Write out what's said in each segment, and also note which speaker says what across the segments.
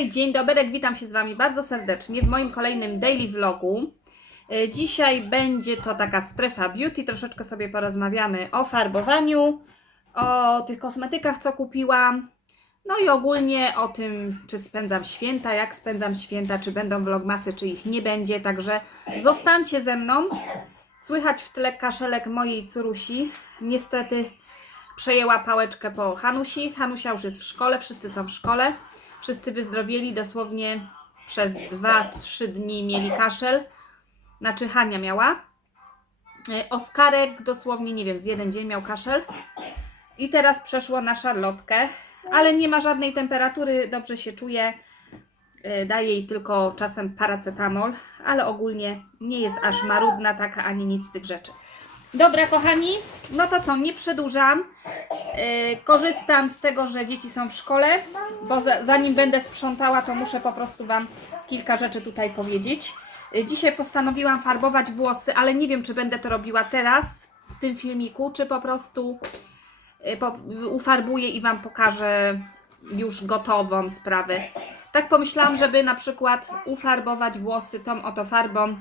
Speaker 1: Hej, dzień dobry, witam się z Wami bardzo serdecznie w moim kolejnym daily vlogu. E, Dzisiaj będzie to taka strefa beauty, troszeczkę sobie porozmawiamy o farbowaniu, o tych kosmetykach, co kupiłam, no i ogólnie o tym, czy spędzam święta, jak spędzam święta, czy będą vlogmasy, czy ich nie będzie, także zostańcie ze mną. Słychać w tle kaszelek mojej córusi. Niestety przejęła pałeczkę po Hanusi. Hanusia już jest w szkole, wszyscy są w szkole. Wszyscy wyzdrowieli, dosłownie przez 2-3 dni mieli kaszel. Znaczy Hania miała. E, Oskarek dosłownie, nie wiem, z jeden dzień miał kaszel. I teraz przeszło na szarlotkę, ale nie ma żadnej temperatury, dobrze się czuje. E, Daję jej tylko czasem paracetamol, ale ogólnie nie jest aż marudna taka ani nic z tych rzeczy. Dobra, kochani, no to co, nie przedłużam. E, korzystam z tego, że dzieci są w szkole, bo za, zanim będę sprzątała, to muszę po prostu Wam kilka rzeczy tutaj powiedzieć. E, dzisiaj postanowiłam farbować włosy, ale nie wiem, czy będę to robiła teraz w tym filmiku, czy po prostu e, po, ufarbuję i Wam pokażę już gotową sprawę. Tak pomyślałam, żeby na przykład ufarbować włosy tą oto farbą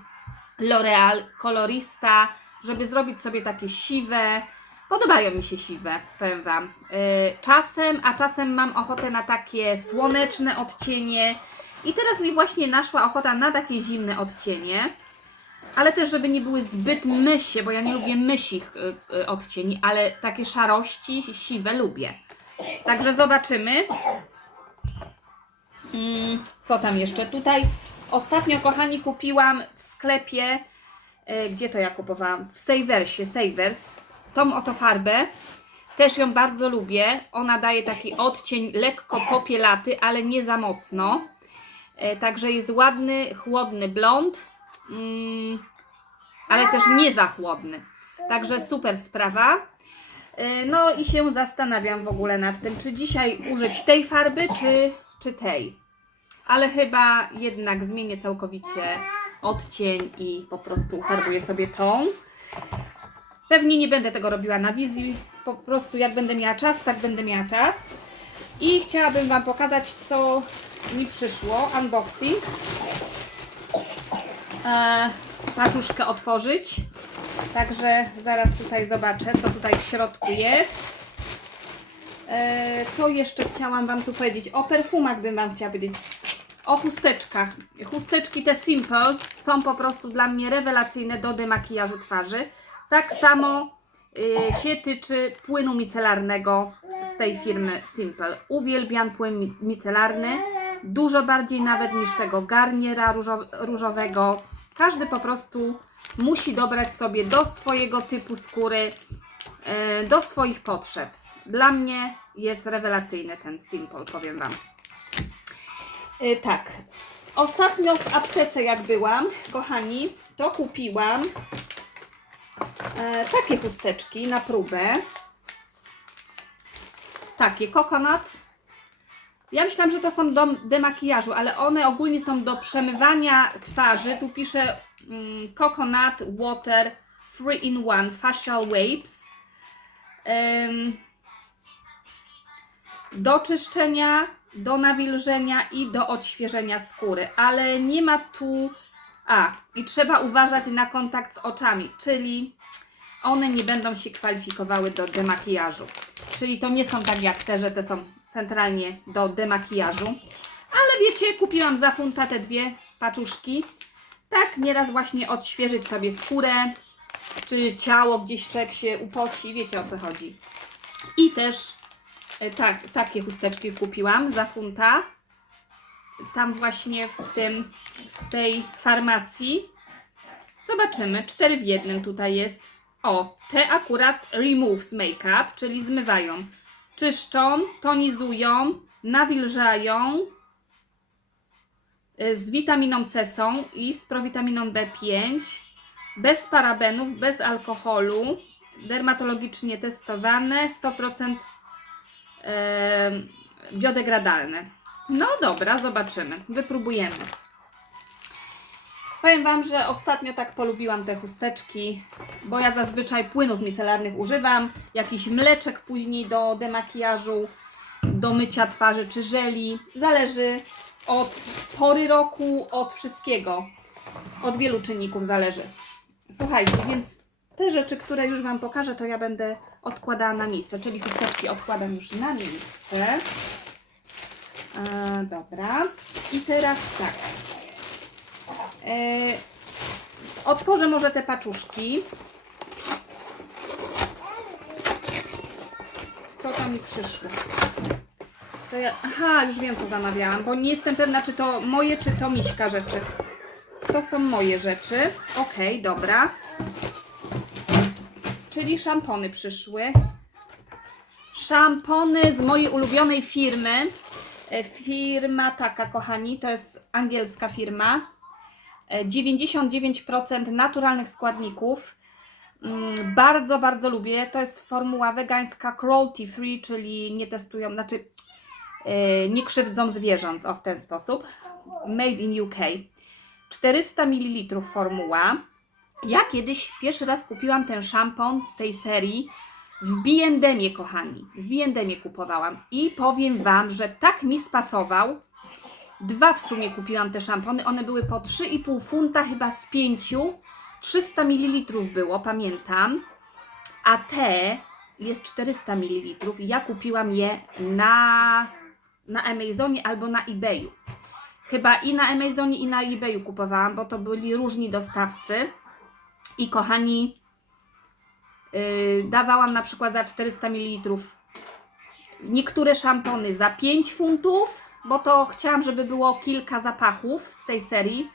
Speaker 1: L'Oreal Colorista, żeby zrobić sobie takie siwe. Podobają mi się siwe, powiem Wam. Yy, czasem, a czasem mam ochotę na takie słoneczne odcienie. I teraz mi właśnie naszła ochota na takie zimne odcienie. Ale też, żeby nie były zbyt mysie, bo ja nie lubię mysich y, y, odcieni, ale takie szarości, siwe lubię. Także zobaczymy. Mm, co tam jeszcze? Tutaj ostatnio, kochani, kupiłam w sklepie, gdzie to ja kupowałam? W Saversie, Savers, tą oto farbę. Też ją bardzo lubię. Ona daje taki odcień lekko popielaty, ale nie za mocno. E, Także jest ładny, chłodny blond, mm, ale też nie za chłodny. Także super sprawa. E, No i się zastanawiam w ogóle nad tym, czy dzisiaj użyć tej farby, czy, czy tej. Ale chyba jednak zmienię całkowicie odcień i po prostu ufarbuję sobie tą. Pewnie nie będę tego robiła na wizji, po prostu jak będę miała czas, tak będę miała czas. I chciałabym Wam pokazać, co mi przyszło. Unboxing. E, paczuszkę otworzyć. Także zaraz tutaj zobaczę, co tutaj w środku jest. E, co jeszcze chciałam Wam tu powiedzieć? O perfumach bym Wam chciała powiedzieć. O chusteczkach. Chusteczki te Simple są po prostu dla mnie rewelacyjne do demakijażu twarzy. Tak samo y, się tyczy płynu micelarnego z tej firmy Simple. Uwielbiam płyn mi- micelarny. Dużo bardziej nawet niż tego garniera różo- różowego. Każdy po prostu musi dobrać sobie do swojego typu skóry, y, do swoich potrzeb. Dla mnie jest rewelacyjny ten Simple, powiem Wam. Y, tak. Ostatnio w aptece jak byłam, kochani, to kupiłam e, takie chusteczki na próbę. Takie coconut. Ja myślałam, że to są do demakijażu, ale one ogólnie są do przemywania twarzy. Tu pisze mm, coconut water 3 in 1 facial waves. Em, do czyszczenia, do nawilżenia i do odświeżenia skóry, ale nie ma tu. A, i trzeba uważać na kontakt z oczami, czyli one nie będą się kwalifikowały do demakijażu. Czyli to nie są tak jak te, że te są centralnie do demakijażu. Ale wiecie, kupiłam za funta te dwie paczuszki. Tak, nieraz właśnie odświeżyć sobie skórę, czy ciało gdzieś człowiek się upoci, wiecie o co chodzi. I też Tak, takie chusteczki kupiłam za funta. Tam właśnie w tym, w tej farmacji. Zobaczymy, cztery w jednym tutaj jest. O, te akurat removes makeup, czyli zmywają. Czyszczą, tonizują, nawilżają. e, Z witaminą C są i z prowitaminą B5. Bez parabenów, bez alkoholu. Dermatologicznie testowane, 100% em, biodegradalne. No dobra, zobaczymy. Wypróbujemy. Powiem Wam, że ostatnio tak polubiłam te chusteczki, bo ja zazwyczaj płynów micelarnych używam, jakiś mleczek później do demakijażu, do mycia twarzy czy żeli. Zależy od pory roku, od wszystkiego. Od wielu czynników zależy. Słuchajcie, więc te rzeczy, które już Wam pokażę, to ja będę odkładała na miejsce, czyli chusteczki odkładam już na miejsce. E, dobra. I teraz tak. E, otworzę może te paczuszki. Co tam mi przyszło? Co ja... Aha, już wiem co zamawiałam, bo nie jestem pewna, czy to moje, czy to miśka rzeczy. To są moje rzeczy. Okej, dobra. Czyli szampony przyszły. Szampony z mojej ulubionej firmy. E, Firma taka, kochani, to jest angielska firma. E, 99% naturalnych składników. Mm, Bardzo, bardzo lubię. To jest formuła wegańska cruelty free, czyli nie testują, znaczy e, nie krzywdzą zwierząt, o w ten sposób. Made in UK. 400 ml formuła. Ja kiedyś pierwszy raz kupiłam ten szampon z tej serii w B&M, kochani. W B&M kupowałam i powiem Wam, że tak mi spasował. Dwa w sumie kupiłam te szampony. One były po 3,5 funta, chyba z pięciu. 300 ml było, pamiętam. A te jest 400 ml. i Ja kupiłam je na, na Amazonie albo na eBayu. Chyba i na Amazonie, i na eBayu kupowałam, bo to byli różni dostawcy. I kochani, yy, dawałam na przykład za 400 ml niektóre szampony za 5 funtów, bo to chciałam, żeby było kilka zapachów z tej serii.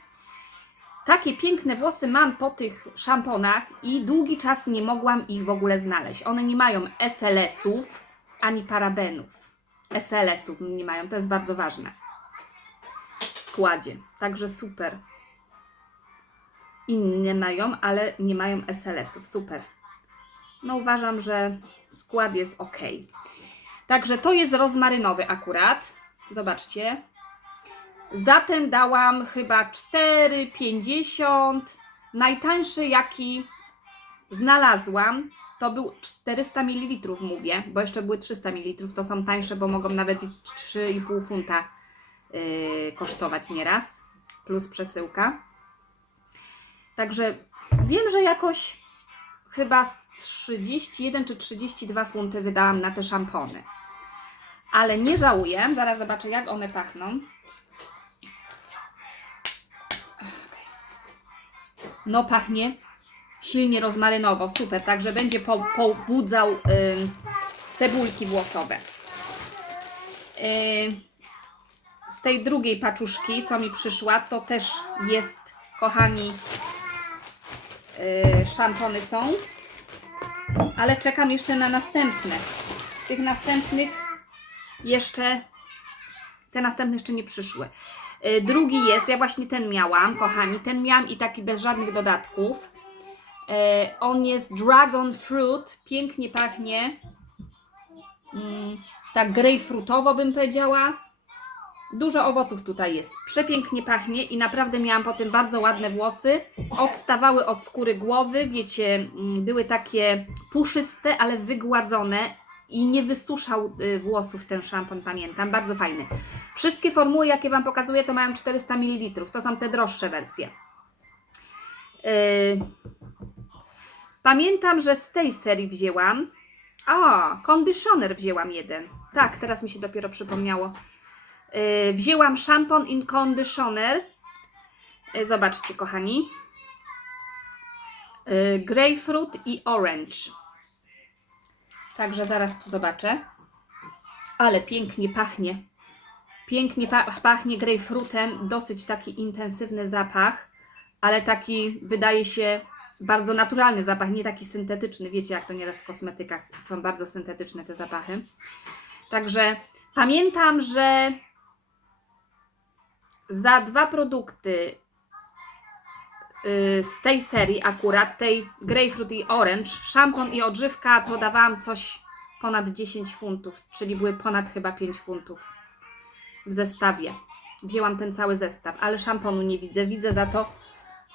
Speaker 1: Takie piękne włosy mam po tych szamponach i długi czas nie mogłam ich w ogóle znaleźć. One nie mają SLS-ów ani parabenów. SLS-ów nie mają, to jest bardzo ważne w składzie. Także super. Inne mają, ale nie mają SLS-ów. Super. No uważam, że skład jest ok. Także to jest rozmarynowy akurat. Zobaczcie. Za ten dałam chyba 4,50. Najtańszy jaki znalazłam to był 400 ml mówię, bo jeszcze były 300 ml. To są tańsze, bo mogą nawet i 3,5 funta yy, kosztować nieraz. Plus przesyłka. Także wiem, że jakoś chyba z 31 czy 32 funty wydałam na te szampony. Ale nie żałuję. Zaraz zobaczę, jak one pachną. No, pachnie silnie rozmarynowo. Super. Także będzie po, pobudzał ym, cebulki włosowe. Ym, z tej drugiej paczuszki, co mi przyszła, to też jest, kochani, szampony są. Ale czekam jeszcze na następne. Tych następnych jeszcze, te następne jeszcze nie przyszły. Yy, drugi jest, ja właśnie ten miałam, kochani, ten miałam i taki bez żadnych dodatków. Yy, on jest Dragon Fruit, pięknie pachnie. Mm, tak grejpfrutowo bym powiedziała. Dużo owoców tutaj jest. Przepięknie pachnie i naprawdę miałam po tym bardzo ładne włosy. Odstawały od skóry głowy, wiecie, mm, były takie puszyste, ale wygładzone i nie wysuszał y, włosów ten szampon, pamiętam. Bardzo fajny. Wszystkie formuły, jakie Wam pokazuję, to mają 400 ml. To są te droższe wersje. Yy, Pamiętam, że z tej serii wzięłam. A, conditioner wzięłam jeden. Tak, teraz mi się dopiero przypomniało. Yy, wzięłam szampon in conditioner. Yy, zobaczcie, kochani. Yy, grapefruit i orange. Także zaraz tu zobaczę. Ale pięknie pachnie. Pięknie pa pachnie grapefruitem. Dosyć taki intensywny zapach, ale taki wydaje się bardzo naturalny zapach, nie taki syntetyczny. Wiecie, jak to nieraz w kosmetykach są bardzo syntetyczne te zapachy. Także pamiętam, że za dwa produkty yy, z tej serii akurat, tej Grapefruit i Orange, szampon i odżywka, to dawałam coś ponad 10 funtów, czyli były ponad chyba 5 funtów w zestawie. Wzięłam ten cały zestaw, ale szamponu nie widzę. Widzę za to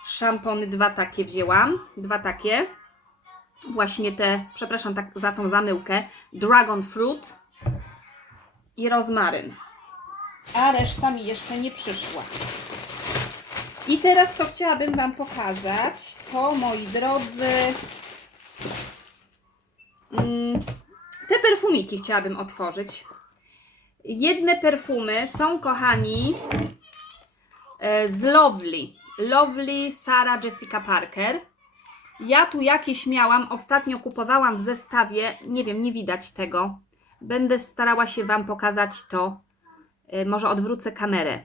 Speaker 1: szampony, dwa takie wzięłam, dwa takie. Właśnie te, przepraszam tak za tą zamyłkę, Dragon Fruit i rozmaryn. A reszta mi jeszcze nie przyszła. I teraz to chciałabym Wam pokazać. To, moi drodzy, mm, te perfumiki chciałabym otworzyć. Jedne perfumy są, kochani, e, z Lovely. Lovely Sarah Jessica Parker. Ja tu jakieś miałam, ostatnio kupowałam w zestawie, nie wiem, nie widać tego. Będę starała się Wam pokazać to. E, Może odwrócę kamerę.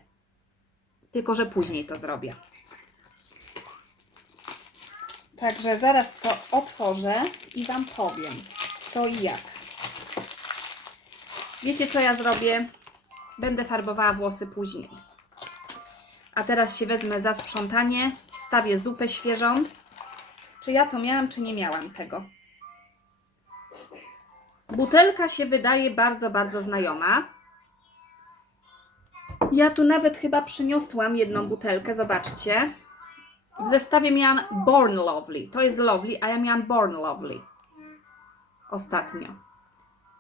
Speaker 1: Tylko, że później to zrobię. Także zaraz to otworzę i Wam powiem, co i jak. Wiecie, co ja zrobię? Będę farbowała włosy później. A teraz się wezmę za sprzątanie, wstawię zupę świeżą. Czy ja to miałam, czy nie miałam tego? Butelka się wydaje bardzo, bardzo znajoma. Ja tu nawet chyba przyniosłam jedną butelkę, zobaczcie. W zestawie miałam Born Lovely. To jest Lovely, a ja miałam Born Lovely. Ostatnio.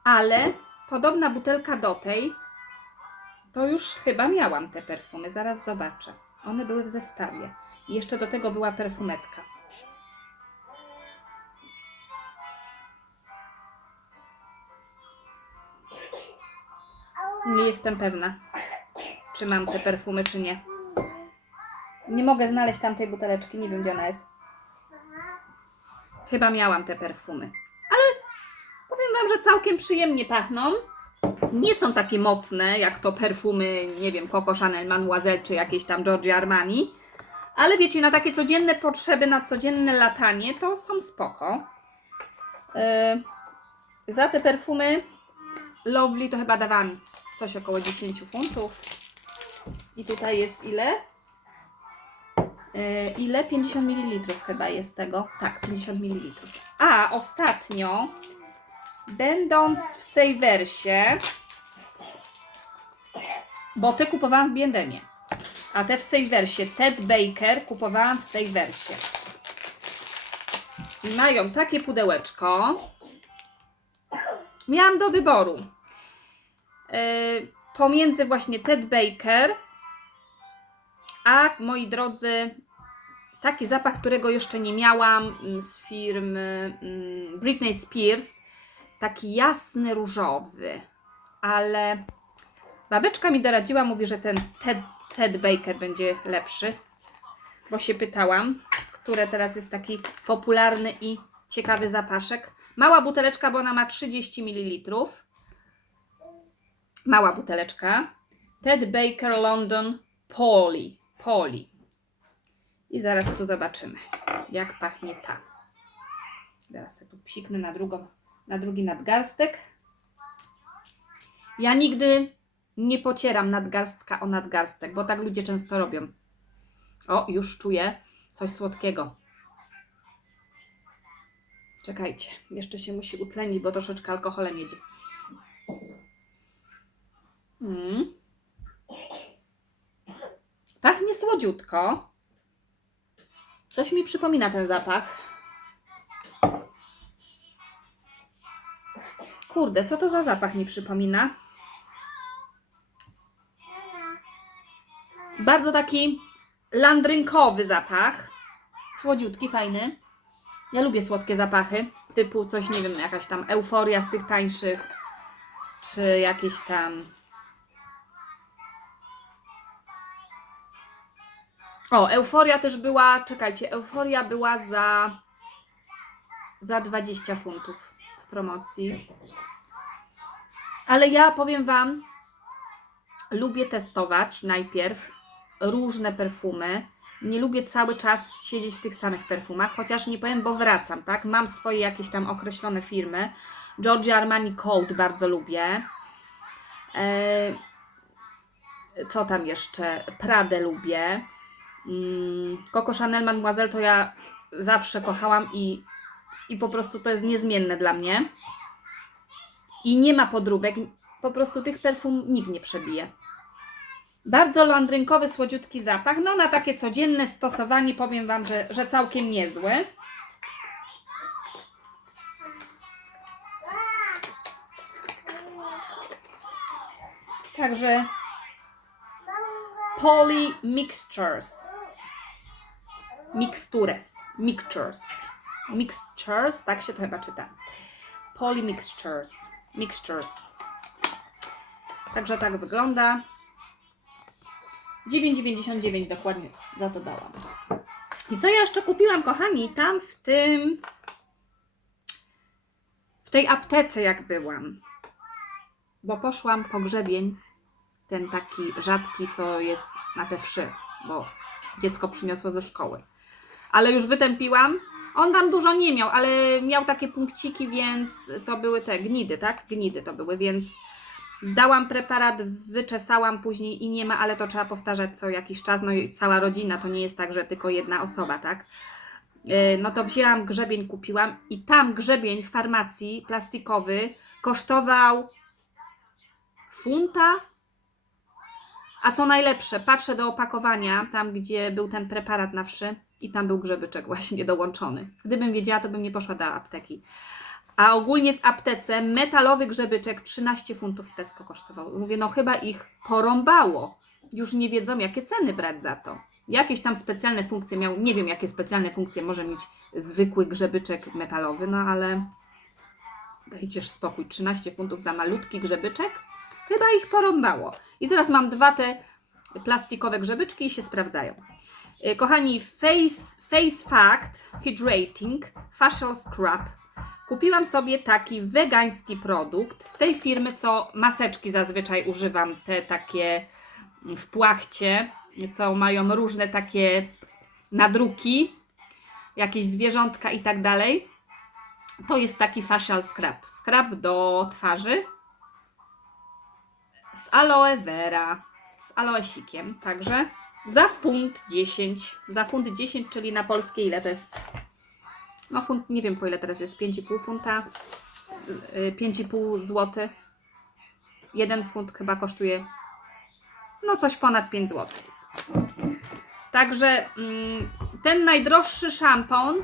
Speaker 1: Ale podobna butelka do tej, to już chyba miałam te perfumy. Zaraz zobaczę. One były w zestawie. I jeszcze do tego była perfumetka. Nie jestem pewna, czy mam te perfumy, czy nie. Nie mogę znaleźć tamtej buteleczki, nie wiem gdzie ona jest. Chyba miałam te perfumy. Ale powiem Wam, że całkiem przyjemnie pachną. Nie są takie mocne jak to perfumy, nie wiem, Coco Chanel, Mademoiselle czy jakieś tam Giorgio Armani. Ale wiecie, na takie codzienne potrzeby, na codzienne latanie to są spoko. Yy, za te perfumy Lovely to chyba dawałam coś około 10 funtów. I tutaj jest ile? Yy, ile? 50 ml chyba jest tego. Tak, 50 ml. A ostatnio, będąc w Saversie, bo te kupowałam w Biendemie, a te w Saversie, Ted Baker kupowałam w Saversie. I mają takie pudełeczko. Miałam do wyboru yy, pomiędzy właśnie Ted Baker a moi drodzy taki zapach, którego jeszcze nie miałam mm, z firmy mm, Britney Spears. Taki jasny różowy, ale babeczka mi doradziła, mówi, że ten Ted, Ted Baker będzie lepszy, bo się pytałam, które teraz jest taki popularny i ciekawy zapaszek. Mała buteleczka, bo ona ma 30 ml. Mała buteleczka. Ted Baker London Poly. Poly. I zaraz tu zobaczymy, jak pachnie ta. Teraz sobie tu psiknę na, drugą, na drugi nadgarstek. Ja nigdy nie pocieram nadgarstka o nadgarstek, bo tak ludzie często robią. O, już czuję coś słodkiego. Czekajcie, jeszcze się musi utlenić, bo troszeczkę alkoholem jedzie. Mm. Pachnie słodziutko. Coś mi przypomina ten zapach. Kurde, co to za zapach mi przypomina? Bardzo taki landrynkowy zapach. Słodziutki, fajny. Ja lubię słodkie zapachy, typu coś, nie wiem, jakaś tam euforia z tych tańszych, czy jakieś tam. O, euforia też była, czekajcie, euforia była za, za 20 funtów w promocji. Ale ja powiem Wam, lubię testować najpierw różne perfumy. Nie lubię cały czas siedzieć w tych samych perfumach, chociaż nie powiem, bo wracam, tak? Mam swoje jakieś tam określone firmy. Giorgio Armani Code bardzo lubię. Eee, co tam jeszcze? Pradę lubię. Mm, Coco Chanel Mademoiselle to ja zawsze kochałam i, i po prostu to jest niezmienne dla mnie. I nie ma podróbek. Po prostu tych perfum nikt nie przebije. Bardzo landrynkowy, słodziutki zapach. No na takie codzienne stosowanie powiem Wam, że, że całkiem niezły. Także Poly Mixtures. Mixtures. Mixtures. Mixtures, tak się to chyba czyta. Poly Mixtures. Mixtures. Także tak wygląda. 9,99 dokładnie za to dałam. I co ja jeszcze kupiłam, kochani? Tam w tym. W tej aptece, jak byłam. Bo poszłam po grzebień. Ten taki rzadki, co jest na te wszy, bo dziecko przyniosło ze szkoły. Ale już wytępiłam. On tam dużo nie miał, ale miał takie punkciki, więc to były te gnidy, tak? Gnidy to były, więc Dałam preparat, wyczesałam później i nie ma, ale to trzeba powtarzać co jakiś czas. No i cała rodzina, to nie jest tak, że tylko jedna osoba, tak? Yy, No to wzięłam grzebień, kupiłam i tam grzebień w farmacji plastikowy kosztował funta. A co najlepsze, patrzę do opakowania, tam gdzie był ten preparat na wszy i tam był grzebyczek właśnie dołączony. Gdybym wiedziała, to bym nie poszła do apteki. A ogólnie w aptece metalowy grzebyczek 13 funtów w Tesco kosztował. Mówię, no chyba ich porąbało. Już nie wiedzą, jakie ceny brać za to. Jakieś tam specjalne funkcje miał, nie wiem, jakie specjalne funkcje może mieć zwykły grzebyczek metalowy, no ale dajcież spokój, 13 funtów za malutki grzebyczek? Chyba ich porąbało. I teraz mam dwa te plastikowe grzebyczki i się sprawdzają. Y, Kochani, Face, face Fact Hydrating Facial Scrub Kupiłam sobie taki wegański produkt z tej firmy, co maseczki zazwyczaj używam, te takie w płachcie, co mają różne takie nadruki, jakieś zwierzątka i tak dalej. To jest taki facial scrub. Scrub do twarzy z aloe vera, z aloesikiem, także za funt 10. Za funt 10, czyli na polskie ile to jest? No funt, nie wiem po ile teraz jest, 5,5 funta, yy, 5,5 zł. Jeden funt chyba kosztuje no coś ponad 5 zł. Także mm, ten najdroższy szampon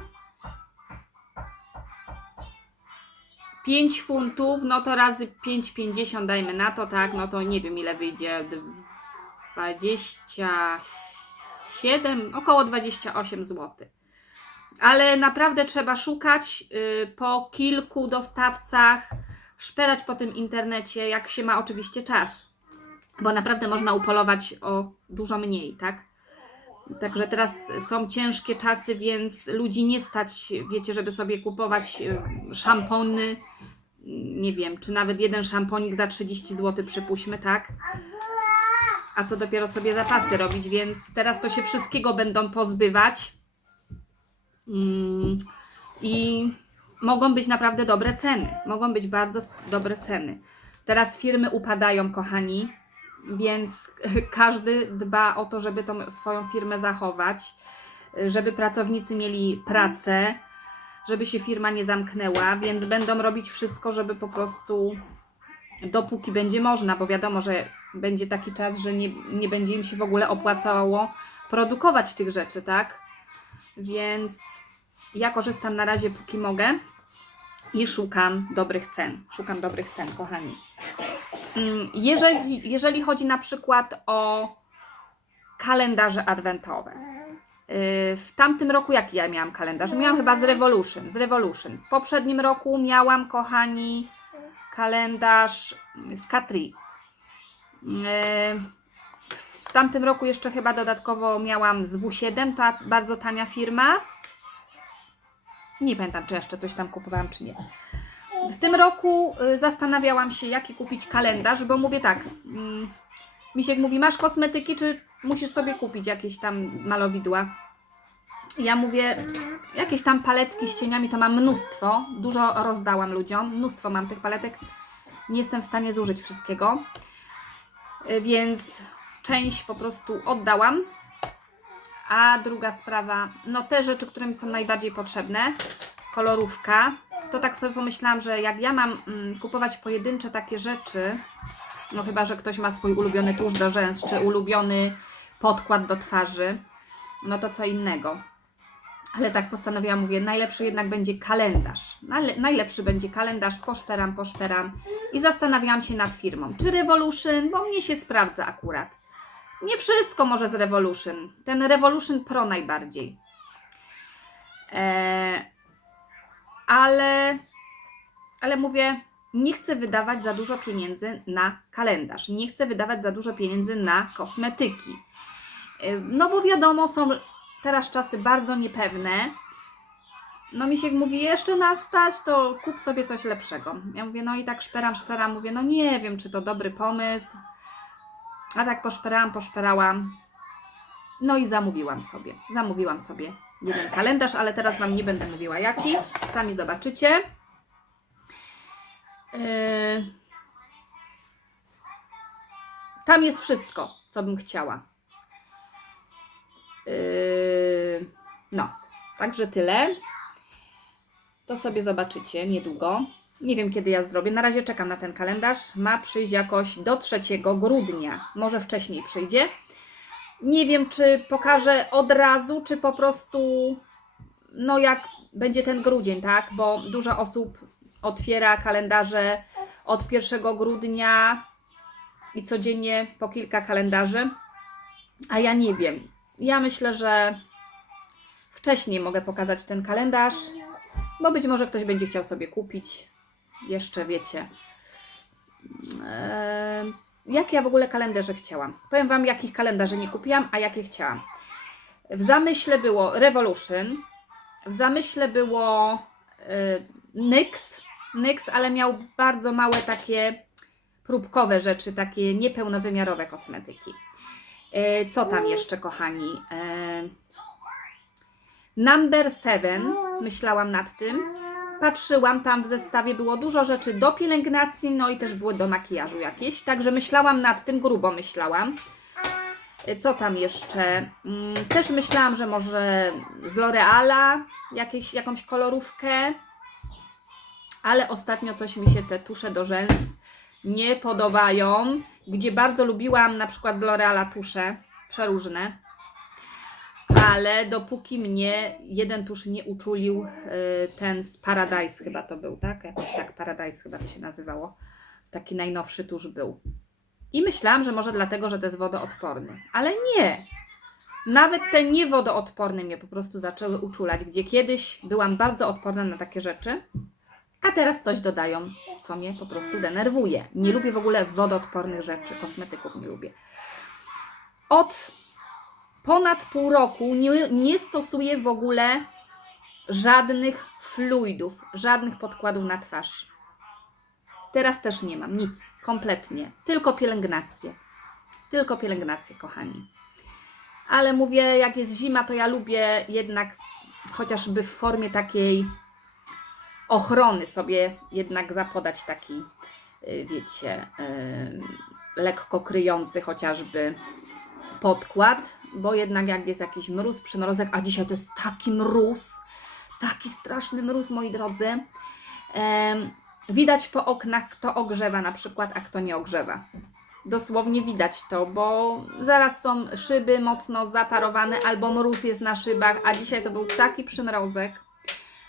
Speaker 1: 5 funtów, no to razy 5,50 dajmy na to, tak, no to nie wiem ile wyjdzie, 27, około 28 zł ale naprawdę trzeba szukać y, po kilku dostawcach, szperać po tym internecie, jak się ma oczywiście czas, bo naprawdę można upolować o dużo mniej, tak? Także teraz są ciężkie czasy, więc ludzi nie stać, wiecie, żeby sobie kupować y, szampony, nie wiem, czy nawet jeden szamponik za 30 zł przypuśćmy, tak? A co dopiero sobie zapasy robić, więc teraz to się wszystkiego będą pozbywać. Mm, I mogą być naprawdę dobre ceny. Mogą być bardzo dobre ceny. Teraz firmy upadają, kochani, więc każdy dba o to, żeby tą swoją firmę zachować, żeby pracownicy mieli pracę, żeby się firma nie zamknęła, więc będą robić wszystko, żeby po prostu dopóki będzie można, bo wiadomo, że będzie taki czas, że nie, nie będzie im się w ogóle opłacało produkować tych rzeczy, tak? Więc ja korzystam na razie póki mogę i szukam dobrych cen. Szukam dobrych cen, kochani. Mm, Jeżeli, jeżeli chodzi na przykład o kalendarze adwentowe. Yy, W tamtym roku jaki ja miałam kalendarz? Miałam chyba z Revolution, z Revolution. W poprzednim roku miałam, kochani, kalendarz z Catrice. W tamtym roku jeszcze chyba dodatkowo miałam z W7, ta bardzo tania firma. Nie pamiętam, czy jeszcze coś tam kupowałam, czy nie. W tym roku y, zastanawiałam się, jaki kupić kalendarz, bo mówię tak. Mm, Misiek mówi, masz kosmetyki, czy musisz sobie kupić jakieś tam malowidła? Ja mówię, jakieś tam paletki z cieniami to mam mnóstwo. Dużo rozdałam ludziom, mnóstwo mam tych paletek. Nie jestem w stanie zużyć wszystkiego. Y, Więc część po prostu oddałam. A druga sprawa, no te rzeczy, które mi są najbardziej potrzebne, kolorówka, to tak sobie pomyślałam, że jak ja mam mm, kupować pojedyncze takie rzeczy, no chyba, że ktoś ma swój ulubiony tusz do rzęs, czy ulubiony podkład do twarzy, no to co innego. Ale tak postanowiłam, mówię, najlepszy jednak będzie kalendarz. Najle- najlepszy będzie kalendarz, poszperam, poszperam. I zastanawiałam się nad firmą. Czy Revolution, bo mnie się sprawdza akurat. Nie wszystko może z Revolution. Ten Revolution Pro najbardziej. E, ale, ale mówię, nie chcę wydawać za dużo pieniędzy na kalendarz. Nie chcę wydawać za dużo pieniędzy na kosmetyki. E, no bo wiadomo, są teraz czasy bardzo niepewne. No mi się mówi, jeszcze nas stać, to kup sobie coś lepszego. Ja mówię, no i tak szperam, szperam, mówię, no nie wiem, czy to dobry pomysł. A tak poszperałam, poszperałam. No i zamówiłam sobie. Zamówiłam sobie jeden kalendarz, ale teraz Wam nie będę mówiła jaki. Sami zobaczycie. Yy... Tam jest wszystko, co bym chciała. Yy... No, także tyle. To sobie zobaczycie niedługo. Nie wiem, kiedy ja zrobię. Na razie czekam na ten kalendarz. Ma przyjść jakoś do 3 grudnia. Może wcześniej przyjdzie. Nie wiem, czy pokażę od razu, czy po prostu, no jak będzie ten grudzień, tak? Bo dużo osób otwiera kalendarze od 1 grudnia i codziennie po kilka kalendarzy. A ja nie wiem. Ja myślę, że wcześniej mogę pokazać ten kalendarz, bo być może ktoś będzie chciał sobie kupić. Jeszcze wiecie. Eee, jakie ja w ogóle kalendarze chciałam? Powiem Wam, jakich kalendarzy nie kupiłam, a jakie chciałam. W zamyśle było Revolution, w zamyśle było e, NYX, NYX, ale miał bardzo małe takie próbkowe rzeczy, takie niepełnowymiarowe kosmetyki. E, co tam jeszcze, kochani? E, Number 7, myślałam nad tym. Patrzyłam, tam w zestawie było dużo rzeczy do pielęgnacji, no i też były do makijażu jakieś. Także myślałam nad tym, grubo myślałam. E, Co tam jeszcze? Mm, Też myślałam, że może z L'Oreala jakąś kolorówkę. Ale ostatnio coś mi się te tusze do rzęs nie podobają. Gdzie bardzo lubiłam na przykład z L'Oreala tusze przeróżne ale dopóki mnie jeden tusz nie uczulił, y, ten z Paradise chyba to był, tak? Jakoś tak Paradise chyba to się nazywało. Taki najnowszy tusz był. I myślałam, że może dlatego, że to jest wodoodporny. Ale nie. Nawet te niewodoodporne mnie po prostu zaczęły uczulać, gdzie kiedyś byłam bardzo odporna na takie rzeczy, a teraz coś dodają, co mnie po prostu denerwuje. Nie lubię w ogóle wodoodpornych rzeczy, kosmetyków nie lubię. Od ponad pół roku nie, nie stosuję w ogóle żadnych fluidów, żadnych podkładów na twarz. Teraz też nie mam nic, kompletnie. Tylko pielęgnację. Tylko pielęgnację, kochani. Ale mówię, jak jest zima, to ja lubię jednak chociażby w formie takiej ochrony sobie jednak zapodać taki, y, wiecie, y, lekko kryjący chociażby podkład, bo jednak jak jest jakiś mróz, przymrozek, a dzisiaj to jest taki mróz, taki straszny mróz, moi drodzy. Widać po oknach, kto ogrzewa na przykład, a kto nie ogrzewa. Dosłownie widać to, bo zaraz są szyby mocno zaparowane, albo mróz jest na szybach, a dzisiaj to był taki przymrozek.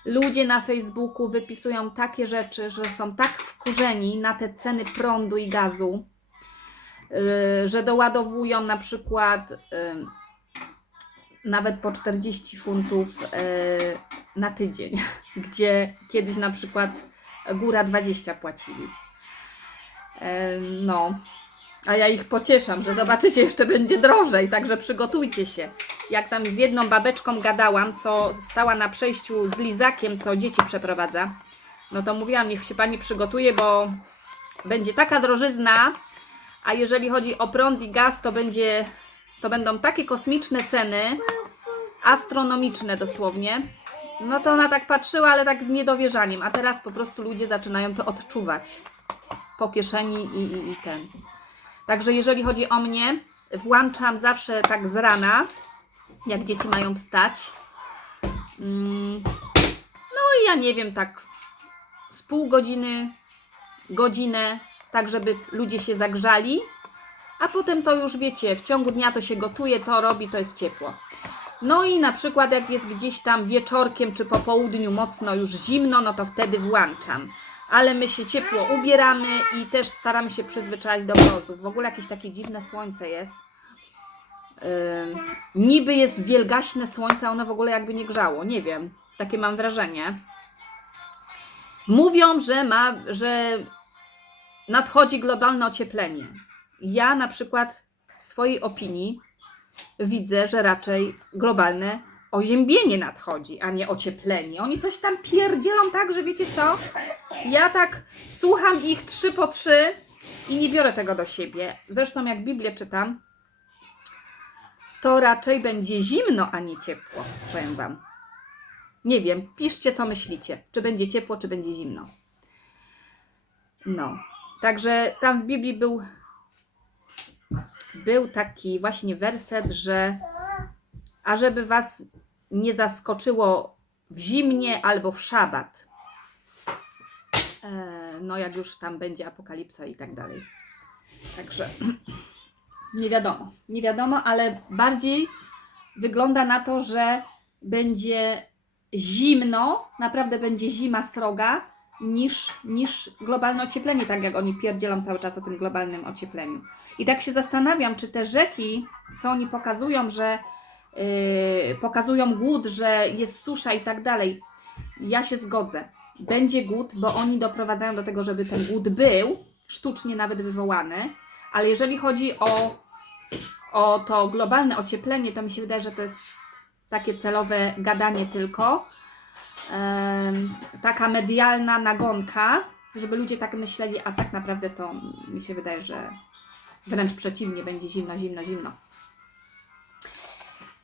Speaker 1: Ludzie na Facebooku wypisują takie rzeczy, że są tak wkurzeni na te ceny prądu i gazu, y, że doładowują na przykład y, nawet po 40 funtów y, na tydzień, gdzie kiedyś na przykład góra 20 płacili. No, a ja ich pocieszam, że zobaczycie, jeszcze będzie drożej, także przygotujcie się. Jak tam z jedną babeczką gadałam, co stała na przejściu z lizakiem, co dzieci przeprowadza, no to mówiłam, niech się pani przygotuje, bo będzie taka drożyzna, a jeżeli chodzi o prąd i gaz, to będzie, to będą takie kosmiczne ceny, astronomiczne dosłownie. No to ona tak patrzyła, ale tak z niedowierzaniem, a teraz po prostu ludzie zaczynają to odczuwać po kieszeni i, i, i ten. Także jeżeli chodzi o mnie, włączam zawsze tak z rana, jak dzieci mają wstać. Mm, No i ja nie wiem, tak z pół godziny, godzinę, tak żeby ludzie się zagrzali, a potem to już wiecie, w ciągu dnia to się gotuje, to robi, to jest ciepło. No i na przykład jak jest gdzieś tam wieczorkiem czy po południu mocno już zimno, no to wtedy włączam. Ale my się ciepło ubieramy i też staramy się przyzwyczaić do mrozów. W ogóle jakieś takie dziwne słońce jest. Niby jest wielgaśne słońce, a ono w ogóle jakby nie grzało. Nie wiem, takie mam wrażenie. Mówią, że ma, że nadchodzi globalne ocieplenie. Ja na przykład w swojej opinii widzę, że raczej globalne oziębienie nadchodzi, a nie ocieplenie. Oni coś tam pierdzielą tak, że wiecie co? Ja tak słucham ich trzy po trzy i nie biorę tego do siebie. Zresztą jak Biblię czytam, to raczej będzie zimno, a nie ciepło, powiem Wam. Nie wiem, piszcie co myślicie. Czy będzie ciepło, czy będzie zimno. No, także tam w Biblii był był taki właśnie werset, że ażeby was nie zaskoczyło w zimnie albo w szabat. E, no, jak już tam będzie apokalipsa i tak dalej. Także nie wiadomo, nie wiadomo, ale bardziej wygląda na to, że będzie zimno, naprawdę będzie zima sroga, niż, niż globalne ocieplenie, tak jak oni pierdzielą cały czas o tym globalnym ociepleniu. I tak się zastanawiam, czy te rzeki, co oni pokazują, że yy, pokazują głód, że jest susza i tak dalej. Ja się zgodzę. Będzie głód, bo oni doprowadzają do tego, żeby ten głód był, sztucznie nawet wywołany, ale jeżeli chodzi o, o to globalne ocieplenie, to mi się wydaje, że to jest takie celowe gadanie tylko. Taka medialna nagonka, żeby ludzie tak myśleli, a tak naprawdę to mi się wydaje, że wręcz przeciwnie, będzie zimno, zimno, zimno.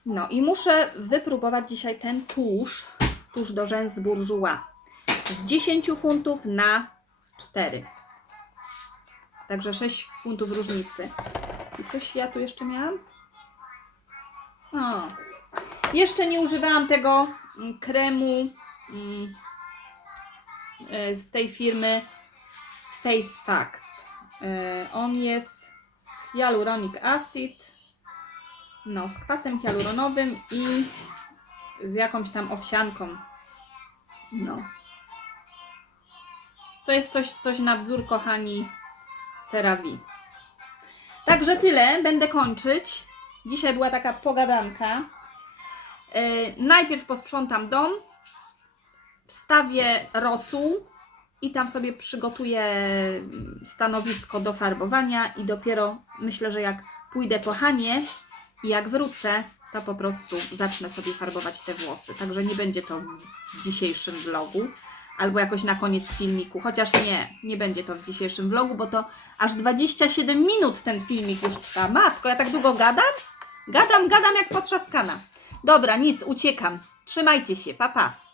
Speaker 1: No i muszę wypróbować dzisiaj ten tusz, tusz do rzęs bourgeois. Z 10 funtów na 4. Także 6 funtów różnicy. I coś ja tu jeszcze miałam? O. Jeszcze nie używałam tego mm, kremu mm, e, z tej firmy Face Fact. E, On jest z hyaluronic acid, no, z kwasem hialuronowym i z jakąś tam owsianką. No. To jest coś, coś na wzór, kochani, CeraVe. Także tyle, będę kończyć. Dzisiaj była taka pogadanka. Yy, najpierw posprzątam dom, wstawię rosół i tam sobie przygotuję stanowisko do farbowania i dopiero myślę, że jak pójdę po Hanie i jak wrócę, to po prostu zacznę sobie farbować te włosy. Także nie będzie to w dzisiejszym vlogu albo jakoś na koniec filmiku, chociaż nie, nie będzie to w dzisiejszym vlogu, bo to aż 27 minut ten filmik już trwa. Matko, ja tak długo gadam? Gadam, gadam jak potrzaskana. Dobra, nic, uciekam. Trzymajcie się, pa pa.